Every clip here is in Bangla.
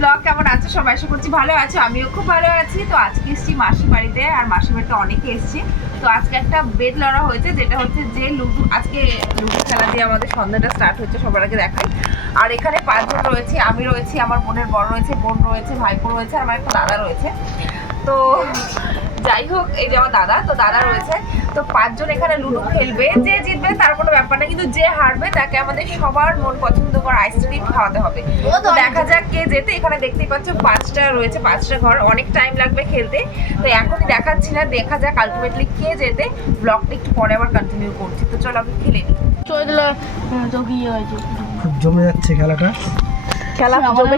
ব্লগ কেমন আছো? সবাই আশা করছি ভালো আছো, আমিও খুব ভালো আছি। তো আজকে এসছি মাসি বাড়িতে আর মাসি বাড়িতে অনেকে এসেছি। তো আজকে একটা বেদ লড়া হয়েছে, যেটা হচ্ছে যে লুডু, আজকে লুডু খেলা দিয়ে আমাদের সন্ধ্যাটা স্টার্ট হচ্ছে সবার আগে দেখাই। আর এখানে পাঁচজন রয়েছে, আমি রয়েছি, আমার বোনের বড় রয়েছে, বোন রয়েছে, ভাইপো রয়েছে, আর আমার একটা দাদা রয়েছে। তো যাই হোক এই যে আমার দাদা তো দাদা রয়েছে। তো পাঁচজন এখানে লুডো খেলবে যে জিতবে তার কোনো ব্যাপার না কিন্তু যে হারবে তাকে আমাদের সবার মন পছন্দ করা আইসক্রিম খাওয়াতে হবে। তো দেখা যাক কে যেতে এখানে দেখতেই পাচ্ছ পাঁচটা রয়েছে পাঁচটা ঘর অনেক টাইম লাগবে খেলতে। তো এখনই দেখাচ্ছি না দেখা যাক আলটিমেটলি কে যেতে ব্লগটা একটু পরে আবার কন্টিনিউ করছি। তো চলো আমি খেলে নিই। চলে হয়েছে। খুব জমে যাচ্ছে খেলাটা। খেলা জমে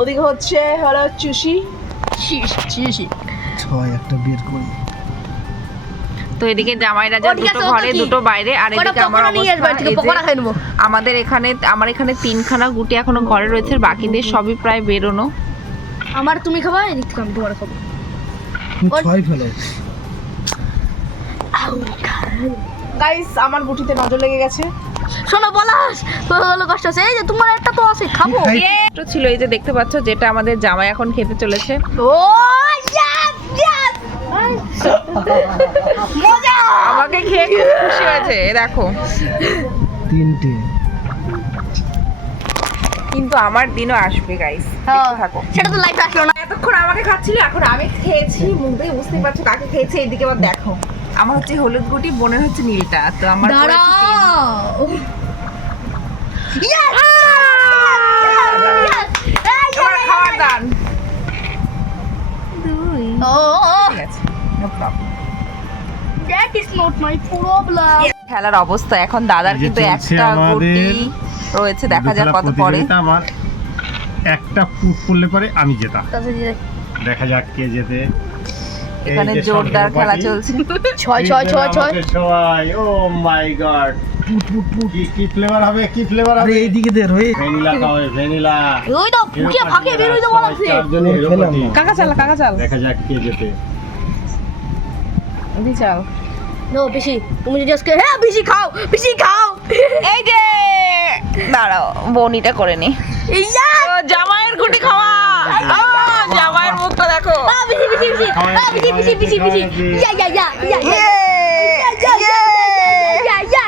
ওদিকে হচ্ছে হলো চুষি চুষি। ছয় একটা বের করি। তো এদিকে জামাইরা যা দুটো ঘরে দুটো বাইরে আর এদিকে আমার। আমাদের এখানে আমার এখানে তিনখানা গুটি এখনও ঘরে রয়েছে বাকিদের সবই প্রায় বেরোনো। আমার তুমি খাবা এদিক থেকে আমি তোমার খাব। ছয় ফেলো। গাইস আমার গুটিতে নজর লেগে গেছে। শোনো বলাস হলো কষ্ট আছে। এই যে তোমার একটা তো আছে খাব। তো ছিল এই যে দেখতে পাচ্ছ যেটা আমাদের জামাই এখন খেতে চলেছে। ও আমাকে খেয়ে খুব খুশি হয়েছে দেখো। তিনটে। কিন্তু আমার দিনও আসবে গাইস থাকো। সেটা তো লাইফে আসলো না। এতক্ষণ আমাকে খাচ্ছিল এখন আমি খেয়েছি মুখ দিয়ে বুঝতেই পারছ কাকে খেয়েছে এইদিকে আবার দেখো। আমার হচ্ছে হলুদ গুটি বোনের হচ্ছে নীলটা তো আমার দাঁড়াও। That is not my problem. খেলার অবস্থা। এখন দাদার কিন্তু একটা গুটি রয়েছে দেখা যাক কত পরে আমার একটা পুট পড়লে পরে আমি জেতা। দেখা যাক কে জেতে। এখানে জোরদার খেলা চলছে। ছয় ছয় ছয় ছয়। সবাই ও মাই গড। কি কি ফ্লেভার হবে কি ফ্লেভার হবে? এইদিকে দে রয়ে ভ্যানিলা খাওয়াবে ভ্যানিলা। ওই তো ফুকিয়ে ফাঁকে বেরোই তো বলা আছে। কাকা চাল কাকা চাল। দেখা যাক কে জেতে। দি চাল। নো বেশি তুমি যদি আজকে হ্যাঁ বেশি খাও বেশি খাও এই যে দাঁড়াও বনিটা করে নি ইয়া ও, জামাইয়ের গুটি খাওয়া ও, জামাইয়ের মুখটা দেখো ইয়া ইয়া ইয়া ইয়া ইয়া ইয়া ইয়া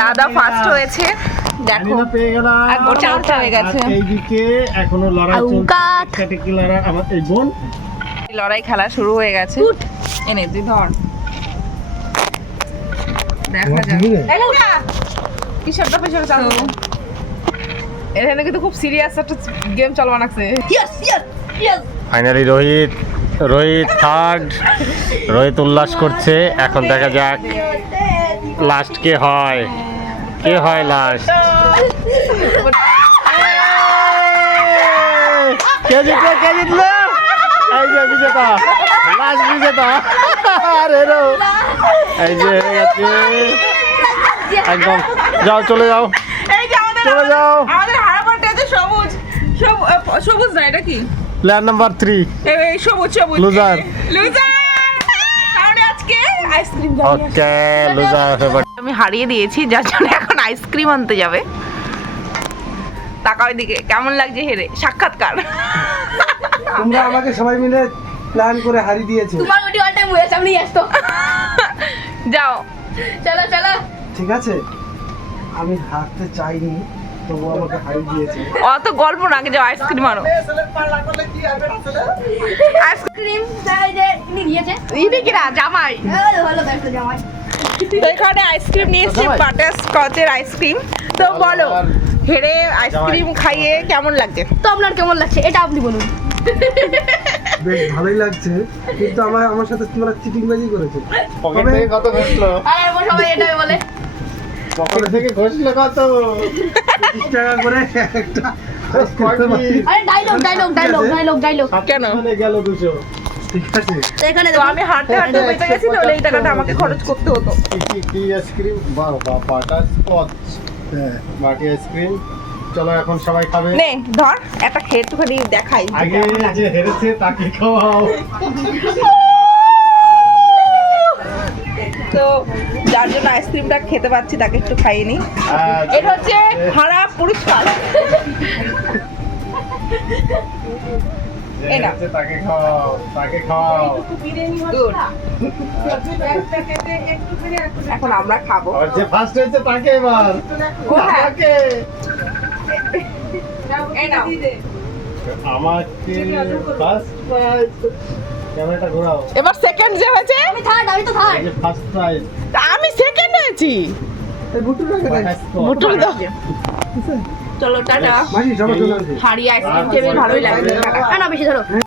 দাদা ফার্স্ট হয়েছে দেখো ভ্যানিলা পেয়ে গেলাম। আর গোটা আলটা হয়ে গেছে। এইদিকে এখনও লড়াই চলছে। আউকাত। লড়াই আমার এই বোন। লড়াই খেলা শুরু হয়ে গেছে। এনে তুই ধর। দেখা যাক। দিবি রে? পেছনে চালু। এখানে কিন্তু খুব সিরিয়াস একটা গেম চলবা লাগছে। Yes yes yes finally Rohit Rohit third Rohit উল্লাস করছে। এখন দেখা যাক লাস্ট কে হয়। কে হয় লাস্ট কে জিতলো কে জিতলো? এই যে বিজেতা লাস্ট বিজেতা। আরে রো। এই যে গেছে একদম। যাও চলে যাও। এই যে আমাদের চলে যাও। আমাদের হারাপানটা আছে সবুজ। সবু- সবুজ না এটা কি? প্লেয়ার নাম্বার থ্রি সবুজ সবুজ। Loser. লুজার তাহলে আজকে আইসক্রিম ওকে লুজার ফেভার আমি হারিয়ে দিয়েছি যার জন্য এখন আইসক্রিম আনতে যাবে। তাকাও দিকে কেমন লাগছে হেরে? সাক্ষাৎকার। তোমরা আমাকে সবাই মিলে প্ল্যান করে হারিয়ে দিয়েছ। তোমার ওটি অল টাইম হয়েছে আমি আসতো যাও। চলো চলো। ঠিক আছে? আমি হারতে চাইনি তবু আমাকে হারিয়ে দিয়েছে। অত গল্প না আগে যাও আইসক্রিম আনো। ক্রিম চাই যে ইনি দিয়েছে ইনি কিনা? জামাই। এই ভালো দেখো জামাই। তো এখানে আইসক্রিম নিয়ে এসেছি বাটার স্কচের আইসক্রিম তো বলো হেরে আইসক্রিম খাইয়ে কেমন লাগছে? তো আপনার কেমন লাগছে? এটা আপনি বলুন। বেশ ভালোই লাগছে কিন্তু আমার আমার সাথে তোমরা চিটিং বাজি করেছ। পকেট থেকে কত ঘষলো? আর সবাই এটাই বলে। পকেট থেকে ঘষলো কত? তিরিশ টাকা করে একটা আরে dialogue dialogue dialogue dialogue dialogue কেন গেল দুশো তো এখানে তো আমি হাঁটতে হাঁটতে বেঁচে গেছি তাহলে এই টাকাটা আমাকে খরচ করতে হতো। কি আইসক্রিম বাটার স্কচ। হ্যাঁ বাটি আইসক্রিম। চলো এখন সবাই খাবে। নে ধর একটা খেয়ে একটুখানি দেখাই। আগে যে হেরেছে তাকে খাওয়াও। তো যার জন্য আইসক্রিমটা খেতে পাচ্ছি তাকে একটু খাইয়ে নিই হ্যাঁ, এটা হচ্ছে হারা পুরস্কার। তাকে খাও তাকে খাও এখন আমরা খাব। আর যে ফার্স্ট হয়েছে তাকে এবার। ও। তাকে আমাকে। ফার্স্ট প্রাইজ ক্যামেরাটা ঘোরাও। এবার সেকেন্ড যে হয়েছে? আমি থার্ড আমি তো থার্ড ফার্স্ট প্রাইজ তা আমি সেকেন্ড হয়েছি। দেখ দাও। চলো টাটা। হাড়ি আইসক্রিম খেয়ে ভালোই লাগবে। টাটা। না বেশি ধরো।